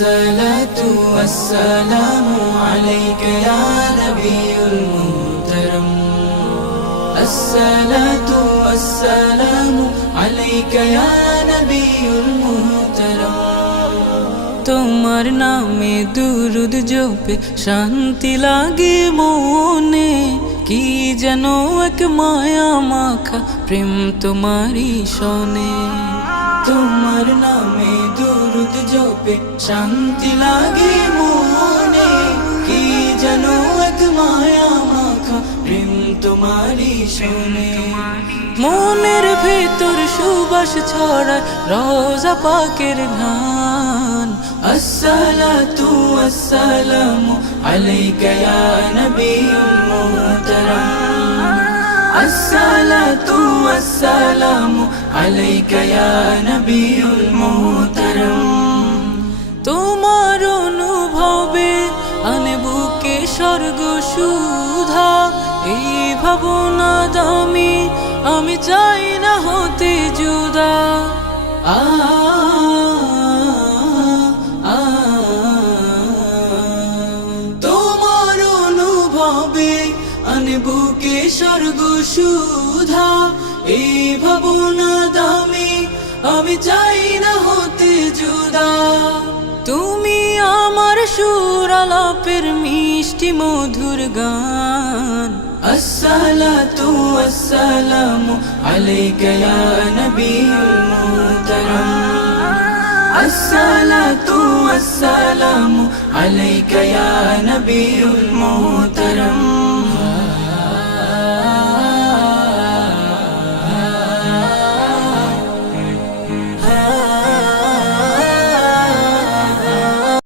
الصلاة والسلام عليك يا نبي المحترم الصلاة والسلام عليك يا نبي المحترم তোমার নামে দুরুদ জপে শান্তি লাগে মনে কি যেন এক মায়া মাখা প্রেম তোমারই শোনে তোমার নামে দুরুদ জপে শান্তি লাগে মনে কি যেন এক মায়া মাখা প্রেম তোমারই শোনে মনের ভেতর সুবাস ছড়ায় রোজা পাকের ঘ্রাণ الصلاة والسلام عليك يا نبي المحترم الصلاة والسلام عليك يا نبي المحترم তোমার অনুভবে আনে বুকে স্বর্গ সুধা এই ভাবনা দামি আমি চাই না হতে জুদা তোমার অনুভবে আনে বুকে স্বর্গ সুধা এই ভাবনা দামি আমি চাই না হতে জুদা তুমি আমার সুর আলাপের মিষ্টি মধুর গান الصلاة والسلام عليك يا نبي المحترم الصلاة والسلام عليك يا نبي المحترم